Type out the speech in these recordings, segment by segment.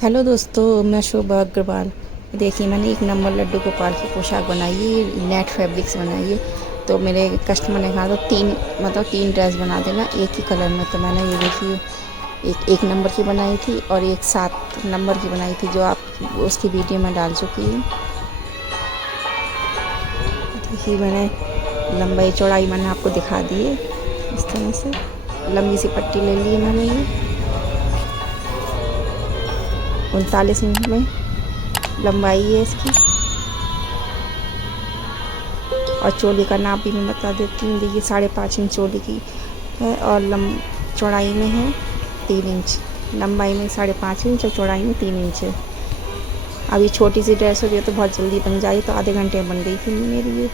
Hello दोस्तों, मैं शोभा अग्रवाल। देखिए, मैंने एक नंबर लड्डू गोपाल की पोशाक बनाई है, नेट फैब्रिक से बनाई है। तो मेरे कस्टमर ने कहा तो तीन ड्रेस बना देना एक ही कलर में। तो मैंने ये देखिए एक नंबर की बनाई थी और एक 7 नंबर की बनाई थी, जो आप उसकी वीडियो में डाल चुकी हूँ। देखिए, मैंने लंबाई चौड़ाई मैंने आपको दिखा दी है। इस तरह से लंबी सी पट्टी ले ली है मैंने, ये 39 इंच में लंबाई है इसकी। और चोली का नाप भी मैं बता देती हूँ। देखिए, 5.5 इंच चोली की है और चौड़ाई में है 3 इंच। लंबाई में 5.5 इंच और चौड़ाई में 3 इंच है। अब ये छोटी सी ड्रेस होती है तो बहुत जल्दी बन जाएगी, तो आधे घंटे में बन गई थी मेरी ये।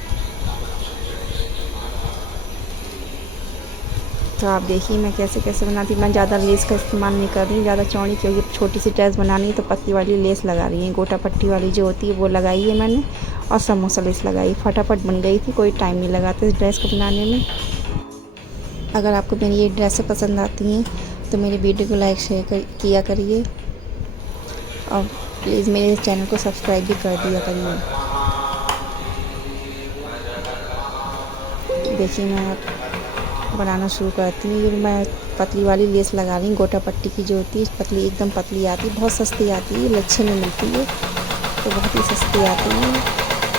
तो आप देखिए मैं कैसे कैसे बनाती। मैं ज़्यादा लेस का इस्तेमाल नहीं कर रही, ज़्यादा चौड़ी, क्योंकि छोटी सी ड्रेस बनानी है तो पत्ती वाली लेस लगा रही है। गोटा पट्टी वाली जो होती है वो लगाई है मैंने, और समोसा लेस लगाई। फटाफट बन गई थी, कोई टाइम नहीं लगा था इस ड्रेस को बनाने में। अगर आपको मेरी ये ड्रेसें पसंद आती हैं तो मेरी वीडियो को लाइक शेयर किया करिए, और प्लीज़ मेरे चैनल को सब्सक्राइब भी कर दिया करिए। देखिए, मैं बनाना शुरू करती हूँ। ये मैं पतली वाली लेस लगा रही हूँ, गोटा पट्टी की जो होती है, पतली एकदम पतली आती है, बहुत सस्ती आती है, लच्छे में मिलती है, तो बहुत ही सस्ती आती है।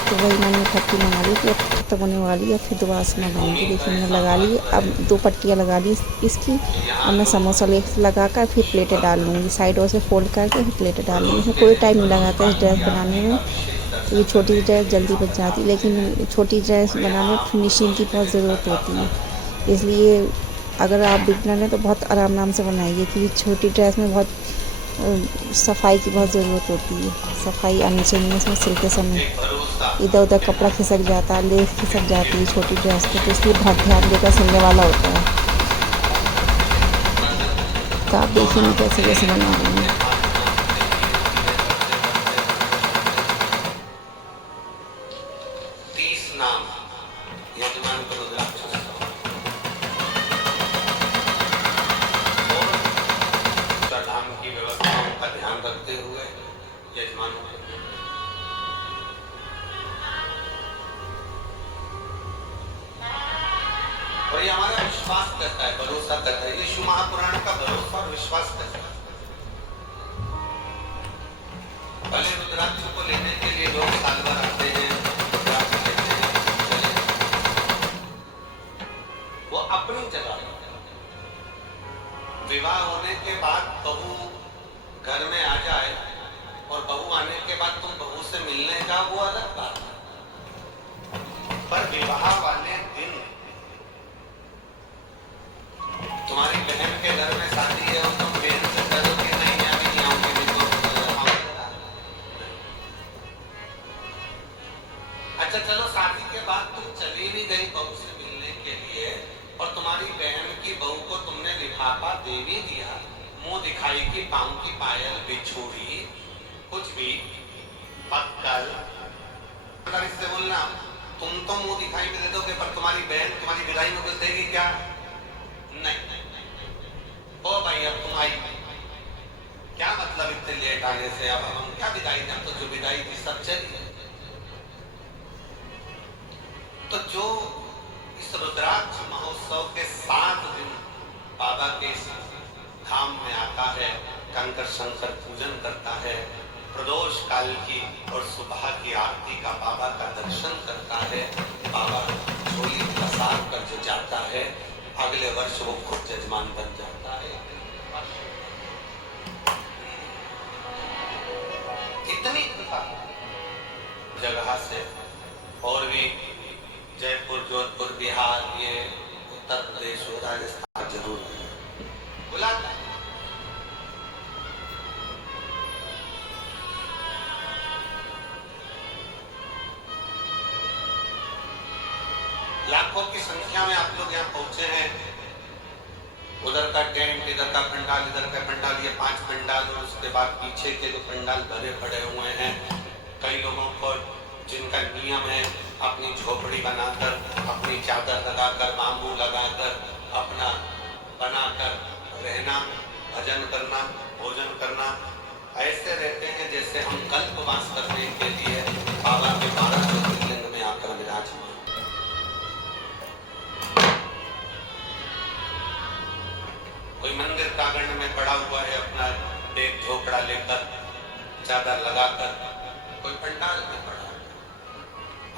तो वही मैंने इकट्ठी मंगा ली थी, अब खत्म होने वाली है, फिर दोबारा से मंगाऊंगी। देखिए, मैंने लगा ली, अब 2 पट्टियाँ लगा ली इसकी। अब मैं समोसा लेस लगा कर फिर प्लेटें डाल लूँगी, साइडों से फोल्ड करके फिर प्लेटें डाल लूँगी। इसमें कोई टाइम नहीं लगाता इस ड्रेस बनाने में, तो ये छोटी ड्रेस जल्दी बन जाती है। लेकिन छोटी ड्रेस बनाने में फिनिशिंग की बहुत ज़रूरत होती है, इसलिए अगर आप बिगनर हैं तो बहुत आराम से बनाइए, क्योंकि छोटी ड्रेस में बहुत सफाई की बहुत ज़रूरत होती है। सफाई आनी चाहिए इसमें सिलते समय। इधर उधर कपड़ा खिसक जाता है, लेस खिसक जाती है छोटी ड्रेस पे, तो इसलिए बहुत ध्यान देकर सिलने वाला होता है। तो आप देखिए मैं कैसे कैसे बना रही हूँ। की व्यवस्थाओं का ध्यान रखते हुए यजमानों और ये हमारा विश्वास करता है, भरोसा करता है। यीशु महापुराण का भरोसा और विश्वास करता है। भले रुद्राक्ष को लेने के लिए लोग साल भर आते हैं, रुद्राक्ष लेते हैं, वो अपनी जगह। विवाह होने के बाद बहू घर में आ जाए और बहू आने के बाद तुम बहू से मिलने का, वो अलग बात है। पर विवाह वाले दिन तुम्हारी बहन के घर में शादी है और तुम बहन से कहो कि नहीं मैं भी नहीं आऊंगी, नहीं तो अच्छा चलो, शादी के बाद तुम चली भी गई बहू से मिलने के लिए, और तुम्हारी बहन की बहू को तुमने लिफाफा दे भी दिया, मुंह दिखाई की पाँव की पायल बिछूड़ी कुछ भी पक्कल से बोलना, तुम तो मुंह दिखाई में दे दोगे, पर तुम्हारी बहन तुम्हारी विदाई में कुछ देगी क्या? नहीं। ओ भाई, अब तुम आई, क्या मतलब इतने लेट आने से? अब हम क्या विदाई दें? तो जो विदाई थी सब चली। तो जो इस रुद्राक्ष महोत्सव के 7 दिन बाबा के धाम में आता है, कंकर शंकर पूजन करता है, प्रदोष काल की और सुबह की आरती का बाबा का दर्शन करता है, बाबा झोली पसार कर जो जाता है, अगले वर्ष वो खुद यजमान बन जाता है। इतनी कृपा जगह से, और भी जयपुर, जोधपुर, बिहार, ये उत्तर प्रदेश और राजस्थान जरूर बुलाता है। लाखों की संख्या में आप लोग यहाँ पहुंचे हैं। उधर का टेंट, इधर का पंडाल, इधर का पंडाल, ये 5 पंडाल, और उसके बाद पीछे के जो पंडाल भरे पड़े हुए हैं। कई लोगों को जिनका नियम है अपनी झोपड़ी बनाकर, अपनी चादर लगाकर, बांबू लगाकर, अपना बनाकर रहना, भजन करना, भोजन करना, ऐसे टुकड़ा लेकर चादर लगाकर कोई पंडाल में पड़ा,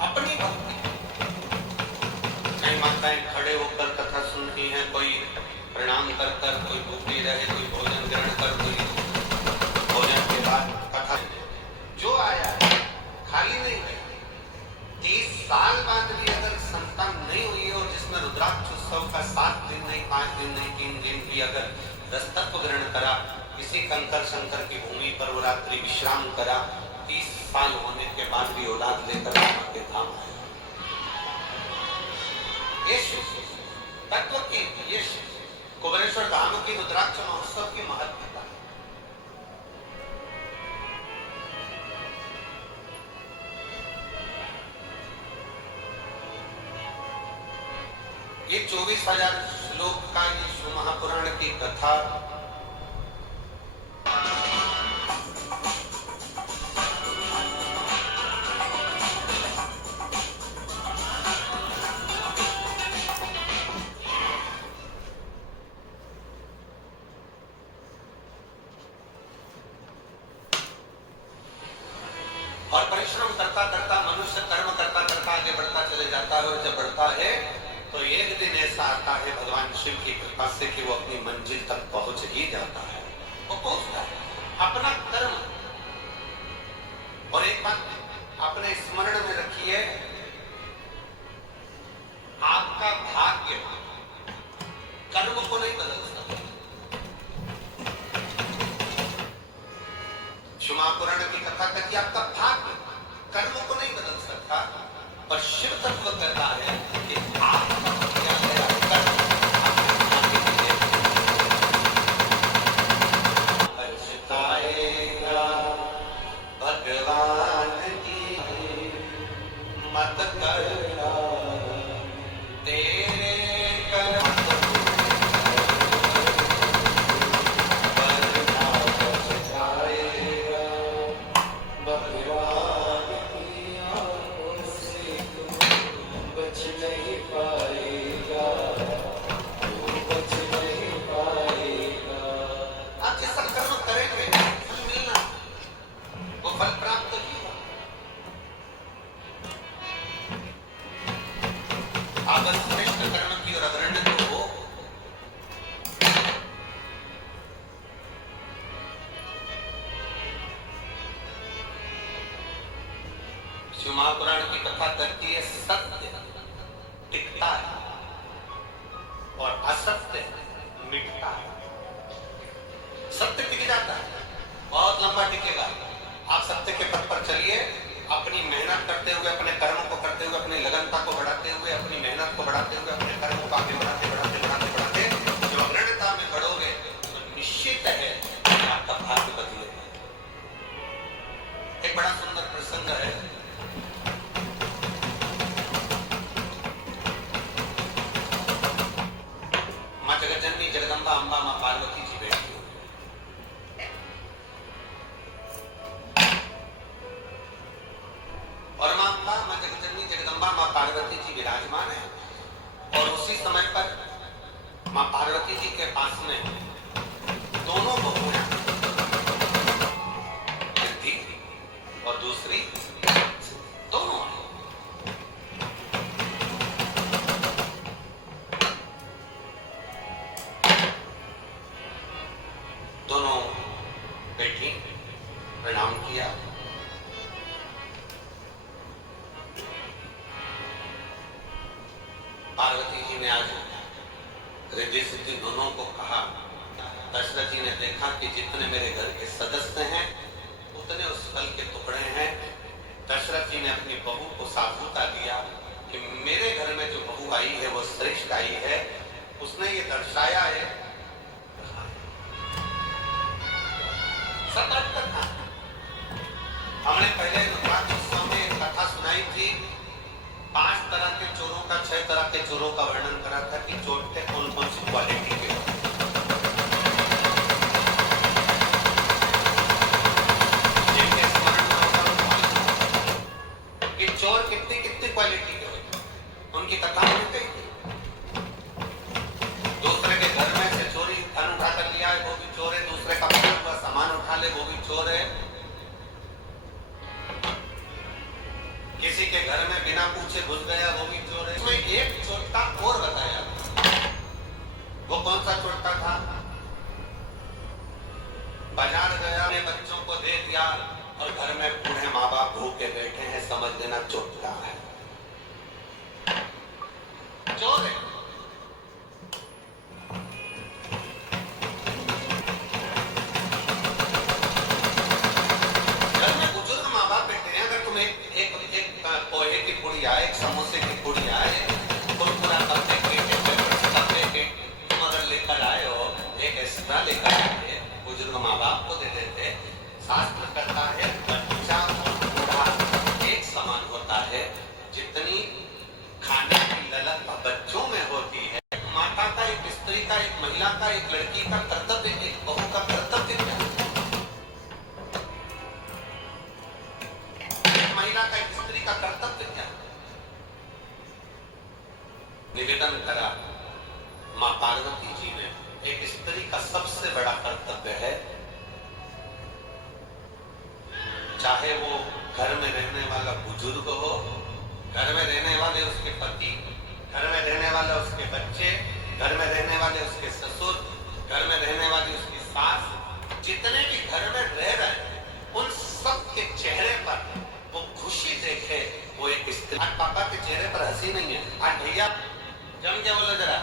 अपनी भक्ति। कई माताएं खड़े होकर कथा सुन रही हैं, कोई प्रणाम कर कर, कोई भूखी रहे, कोई भोजन ग्रहण कर, कोई भोजन के बाद कथा। जो आया खाली नहीं गया। 30 साल बाद भी अगर संतान नहीं हुई है और जिसमें रुद्राक्ष उत्सव का 7 दिन नहीं, 5 दिन नहीं, 3 दिन भी अगर रस्तत्व ग्रहण करा, इसी कंकर शंकर की भूमि पर वो रात्रि विश्राम करा, 30 साल होने के बाद भी औलाद लेकर मामा के धाम आया। ये तत्व की, ये कुबेरेश्वर धाम की रुद्राक्ष महोत्सव की महत्वता। ये 24,000 श्लोक का ये शिव महापुराण की कथा और परिश्रम करता करता मनुष्य कर्म करता करता आगे बढ़ता चले जाता है, और जब बढ़ता है तो एक दिन ऐसा आता है भगवान शिव की कृपा से कि वो अपनी मंजिल तक पहुंच ही जाता है। वो पहुंचता है अपना कर्म। और एक बात अपने स्मरण में रखिए, आपका भाग्य कर्म को नहीं बदल सकता। शिव महापुराण की कथा कहती है आपका भाग्य कर्म को नहीं बदल सकता, पर शिव तत्व कहता है कि आप क्या है, कर्म पछताएगा भगवान की मत करना तेरे कर्म शिव महापुराण की कथा करती है सत्य टिकता है और असत्य मिटता है। सत्य टिक जाता है, बहुत लंबा टिकेगा। आप सत्य के पथ पर चलिए, अपनी मेहनत करते हुए, अपने कर्म को करते हुए, अपनी लगनता को बढ़ाते हुए, अपनी मेहनत को बढ़ाते हुए, अपने कर्म को आगे बढ़ाते बढ़ाते बढ़ाते बढ़ाते जब अग्रणता में बढ़ोगे तो निश्चित है आपका भाग्य बदलेगा। एक बड़ा सुंदर प्रसंग है। जगतजननी जगदम्बा अम्बा मां पार्वती जी बैठी हुई, और मां अम्बा, मां जगतजननी जगदम्बा मां पार्वती जी विराजमान है। और उसी समय पर मां पार्वती जी के पास में दोनों बहुएं, रिद्धि और दूसरी दोनों आई। दोनों बैठी, प्रणाम किया। पार्वती जी ने आज रिद्धि सिद्धि दोनों को कहा। दशरथ जी ने देखा कि जितने मेरे घर के सदस्य हैं उतने उस फल के टुकड़े हैं। दशरथ जी ने अपनी बहू को साधुता दिया कि मेरे घर में जो बहू आई है वो श्रेष्ठ आई है। उसने ये दर्शाया है, सतर्क था। हमने पहले रुद्राक्ष उत्सव में एक कथा सुनाई थी, 5 तरह के चोरों का, 6 तरह के चोरों का वर्णन करा था कि चोर थे कौन कौन सी क्वालिटी के। जिनके स्मरण में होगा कि चोर कितनी कितनी क्वालिटी के होते, उनकी कथा होती थी। दूसरे के घर में से चोरी धन उठा कर लिया है वो भी चोर है, दूसरे का सामान उठा ले वो दिया और घर में बूढ़े माँ बाप भूखे बैठे हैं, समझ लेना चोटका है, चोर है। घर में बुजुर्ग माँ बाप बैठे हैं, अगर तुम एक पोहे की पुड़िया, एक समोसे की पुड़िया, कुरकुरा तुम अगर लेकर आए हो, एक एक्स्ट्रा लेकर आए, बुजुर्ग माँ बाप को दे देते। शास्त्र कहता है बच्चा और बूढ़ा एक समान होता है। जितनी खाने की ललक बच्चों में होती है, माता का, एक स्त्री का, एक महिला का, एक लड़की का कर्तव्य, एक बहू का कर्तव्य क्या है? एक महिला का, एक स्त्री का कर्तव्य क्या है? निवेदन करा मां पार्वती जी ने, एक स्त्री का सबसे बड़ा कर्तव्य है, चाहे वो घर में रहने वाला बुजुर्ग हो, घर में रहने वाले उसके पति, घर में रहने वाले उसके बच्चे, घर में रहने वाले उसके ससुर, घर में रहने वाली उसकी सास, जितने भी घर में रह रहे हैं, उन सब के चेहरे पर वो खुशी देखे, वो एक स्त्री। आज पापा के चेहरे पर हंसी नहीं है, आज भैया जम के बोलो जरा,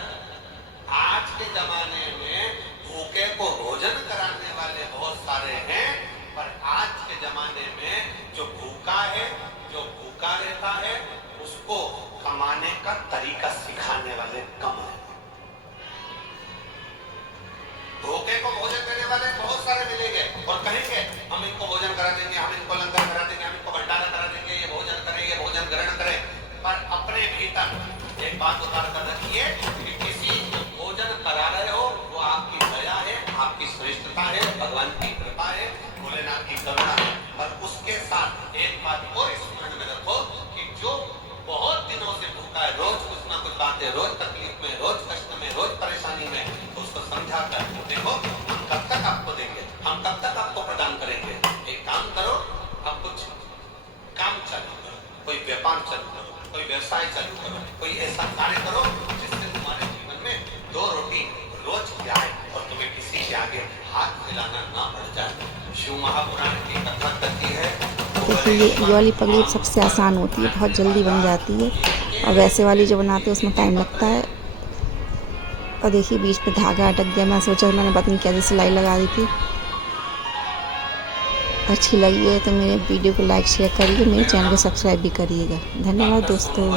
आज के जमाने में भूखे को भोजन कराने वाले बहुत सारे हैं, पर आज के जमाने में जो भूखा है, जो भूखा रहता है, उसको कमाने का तरीका सिखाने वाले कम है। भूखे को भोजन देने वाले बहुत सारे मिलेंगे और कहेंगे हम इनको भोजन करा देंगे, हम इनको लंगर करा देंगे, हम इनको भंडारा करा देंगे, ये भोजन करें, ये भोजन ग्रहण करें। पर अपने भीतर एक बात उतार कर रखिए कि किसी को भोजन करा रहे हो, वो आपकी दया है, आपकी श्रेष्ठता है, भगवान की कृपा है, भोलेनाथ की करुणा है। पर उसके साथ एक बात और स्मरण में रखो कि जो बहुत दिनों से भूखा है, रोज कुछ ना कुछ बातें, रोज तकलीफ में, रोज कष्ट में, रोज परेशानी में, तो उसको समझा कर देखो हम कब तक आपको देंगे, हम कब तक आपको प्रदान करेंगे। एक काम करो, अब कुछ काम चालू करो, कोई व्यापार चालू करो, कोई व्यवसाय चालू करो, कोई ऐसा कार्य करो जिससे तुम्हारे जीवन में दो रोटी रोज जाए और तुम्हें किसी के आगे हाथ फैलाना ना पड़ जाए। शिव महापुराण की कथा कहती है। देखिए ये वाली पगड़ी सबसे आसान होती है, बहुत जल्दी बन जाती है, और वैसे वाली जो बनाते हैं उसमें टाइम लगता है। और देखिए बीच में धागा अटक गया, मैं सोचा मैंने पता नहीं कैसे सिलाई लगा दी थी। अच्छी लगी है तो मेरे वीडियो को लाइक शेयर करिए, मेरे चैनल को सब्सक्राइब भी करिएगा। धन्यवाद दोस्तों।